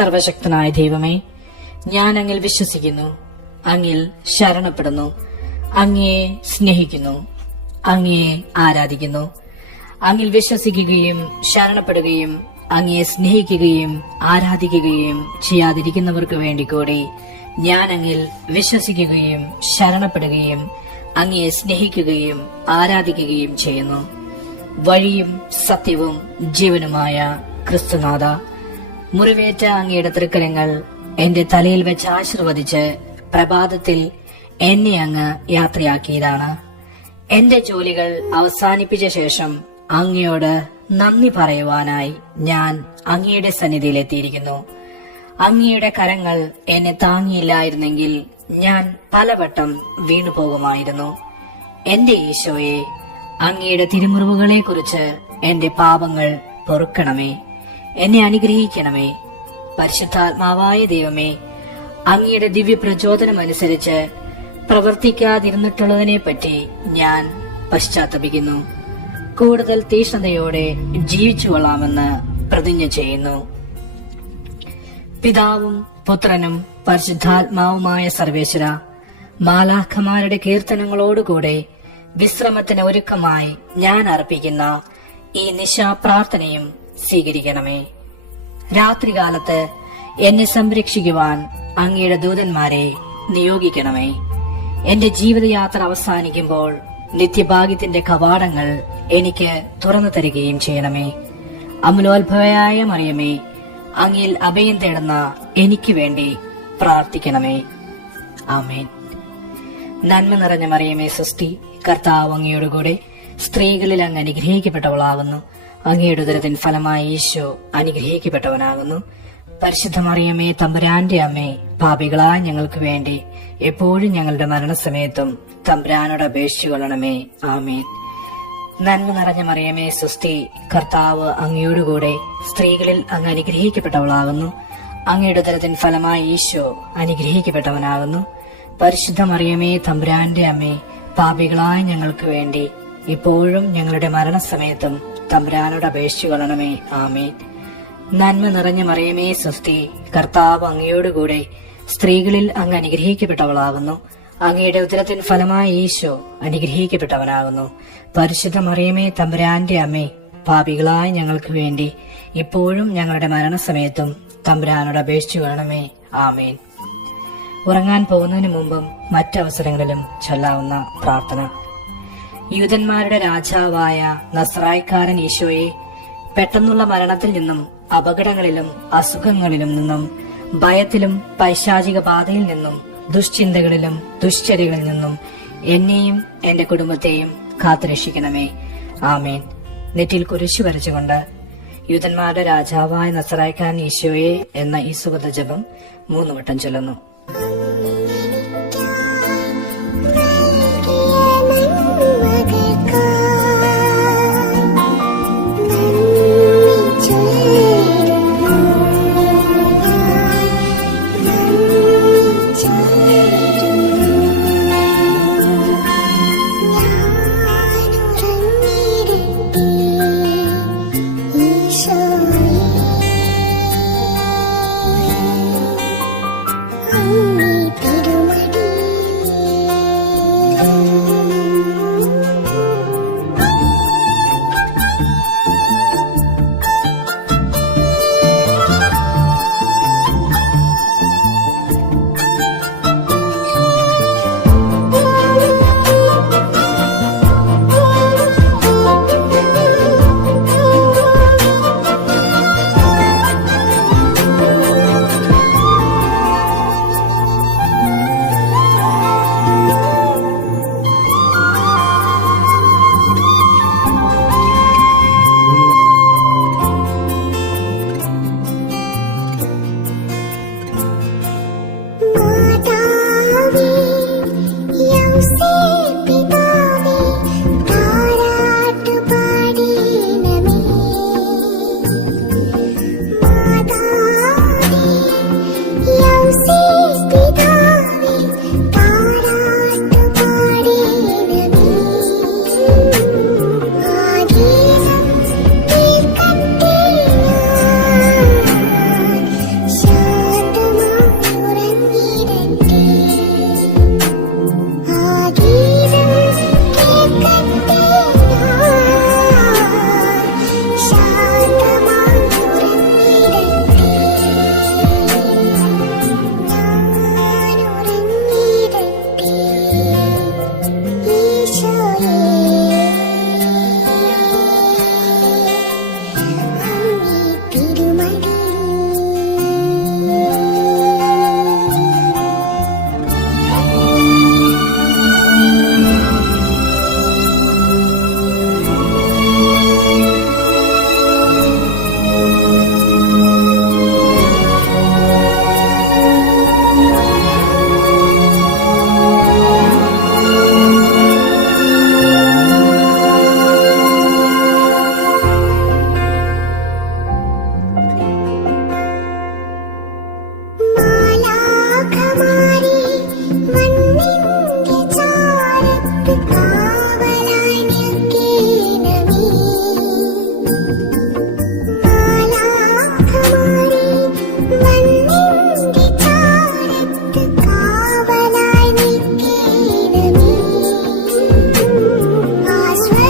സർവശക്തനായ ദൈവമേ, ഞാൻ അങ്ങിൽ വിശ്വസിക്കുന്നു, അങ്ങിൽ ശരണപ്പെടുന്നു, അങ്ങയെ സ്നേഹിക്കുന്നു, അങ്ങയെ ആരാധിക്കുന്നു. അങ്ങിൽ വിശ്വസിക്കുകയും ശരണപ്പെടുകയും അങ്ങയെ സ്നേഹിക്കുകയും ആരാധിക്കുകയും ചെയ്യാതിരിക്കുന്നവർക്ക് വേണ്ടി കൂടി ഞാൻ അങ്ങിൽ വിശ്വസിക്കുകയും ശരണപ്പെടുകയും അങ്ങയെ സ്നേഹിക്കുകയും ആരാധിക്കുകയും ചെയ്യുന്നു. വഴിയും സത്യവും ജീവനുമായ ക്രിസ്തുനാഥ, മുറിവേറ്റ അങ്ങയുടെ തൃക്കരങ്ങൾ എന്റെ തലയിൽ വെച്ച് ആശീർവദിച്ച് പ്രഭാതത്തിൽ എന്നെ അങ്ങ് യാത്രയാക്കിയതാണ്. എന്റെ ജോലികൾ അവസാനിപ്പിച്ച ശേഷം അങ്ങയോട് നന്ദി പറയുവാനായി ഞാൻ അങ്ങയുടെ സന്നിധിയിലെത്തിയിരിക്കുന്നു. അങ്ങയുടെ കരങ്ങൾ എന്നെ താങ്ങിയില്ലായിരുന്നെങ്കിൽ ഞാൻ പലവട്ടം വീണുപോകുമായിരുന്നു. എന്റെ ഈശോയെ, അങ്ങയുടെ തിരുമുറിവുകളെ കുറിച്ച് എന്റെ പാപങ്ങൾ പൊറുക്കണമേ, എന്നെ അനുഗ്രഹിക്കണമേ. പരിശുദ്ധാത്മാവായ ദൈവമേ, അങ്ങയുടെ ദിവ്യ പ്രചോദനമനുസരിച്ച് പ്രവർത്തിക്കാതിരുന്നിട്ടുള്ളതിനെ പറ്റി ഞാൻ പശ്ചാത്തപിക്കുന്നു. കൂടുതൽ തീഷ്ണതയോടെ ജീവിച്ചു കൊള്ളാമെന്ന് പ്രതിജ്ഞ ചെയ്യുന്നു. പിതാവും പുത്രനും പരിശുദ്ധാത്മാവുമായ സർവേശ്വര, മാലാഖമാരുടെ കീർത്തനങ്ങളോടുകൂടെ വിശ്രമത്തിന് ഒരുക്കമായി ഞാൻ അർപ്പിക്കുന്ന ഈ നിശാപ്രാർത്ഥനയും സ്വീകരിക്കണമേ. രാത്രികാലത്ത് എന്നെ സംരക്ഷിക്കുവാൻ അങ്ങയുടെ ദൂതന്മാരെ നിയോഗിക്കണമേ. എന്റെ ജീവിതയാത്ര അവസാനിക്കുമ്പോൾ നിത്യഭാഗ്യത്തിന്റെ കവാടങ്ങൾ എനിക്ക് തുറന്നു തരികയും ചെയ്യണമേ. അമലോത്ഭവയായ മറിയമേ, അങ്ങിൽ അഭയം തേടുന്ന എനിക്ക് വേണ്ടി പ്രാർത്ഥിക്കണമേ. ആമേൻ. നന്മ നിറഞ്ഞ മറിയമേ സ്വസ്തി, കർത്താവ് അങ്ങയോടുകൂടെ സ്ത്രീകളിൽ അങ്ങ് അനുഗ്രഹിക്കപ്പെട്ടവളാകുന്നു. അങ്ങയുടെ ഉദരത്തിൻ ഫലമായി ഈശോ അനുഗ്രഹിക്കപ്പെട്ടവനാകുന്നു. പരിശുദ്ധ മറിയമേ, തമ്പുരാന്റെ അമ്മേ, പാപികളായ ഞങ്ങൾക്ക് വേണ്ടി എപ്പോഴും ഞങ്ങളുടെ മരണസമയത്തും തമ്പുരാനോട് അപേക്ഷിച്ചുകൊള്ളണമേ. ആമേൻ. നന്മ നിറഞ്ഞ മറിയമേ സ്വസ്തി, കർത്താവ് അങ്ങയോടുകൂടെ സ്ത്രീകളിൽ അങ്ങ് അനുഗ്രഹിക്കപ്പെട്ടവളാകുന്നു. അങ്ങയുടെ ഉദരത്തിൻ ഫലമായി ഈശോ അനുഗ്രഹിക്കപ്പെട്ടവനാകുന്നു. പരിശുദ്ധ മറിയമേ, തമ്പുരാന്റെ അമ്മേ, പാപികളായ ഞങ്ങൾക്ക് വേണ്ടി ഇപ്പോഴും ഞങ്ങളുടെ മരണസമയത്തും തമ്പുരാനോട് അപേക്ഷിച്ചുകൊള്ളണമേ. ആമേൻ. നന്മ നിറഞ്ഞ മറിയമേ സ്വസ്തി, കർത്താവ് അങ്ങയോടുകൂടെ സ്ത്രീകളിൽ അങ്ങ് അനുഗ്രഹിക്കപ്പെട്ടവളാകുന്നു. അങ്ങയുടെ ഉദരത്തിൻ ഫലമായി ഈശോ അനുഗ്രഹിക്കപ്പെട്ടവനാകുന്നു. പരിശുദ്ധ മറിയമേ, തമ്പുരാന്റെ അമ്മേ, പാപികളായ ഞങ്ങൾക്ക് വേണ്ടി ഇപ്പോഴും ഞങ്ങളുടെ മരണസമയത്തും തമ്പുരാനോട് അപേക്ഷിച്ചുകൊള്ളണമേ. ആമേൻ. ഉറങ്ങാൻ പോകുന്നതിന് മുമ്പും മറ്റവസരങ്ങളിലും ചൊല്ലാവുന്ന പ്രാർത്ഥന. യൂദന്മാരുടെ രാജാവായ നസ്രായക്കാരൻ ഈശോയെ, പെട്ടെന്നുള്ള മരണത്തിൽ നിന്നും അപകടങ്ങളിലും അസുഖങ്ങളിലും നിന്നും ഭയത്തിലും പൈശാചിക ബാധയിൽ നിന്നും ദുശ്ചിന്തകളിലും ദുശ്ചര്യകളിൽ നിന്നും എന്നെയും എന്റെ കുടുംബത്തെയും കാത്തുരക്ഷിക്കണമേ. ആമേൻ. നെറ്റിൽ കുരിശു വരച്ചുകൊണ്ട് യൂദന്മാരുടെ രാജാവായ നസ്രായക്കാരൻ ഈശോയെ എന്ന ഈ സുഗത ജപം 3 വട്ടം ചൊല്ലുന്നു. ഈശോ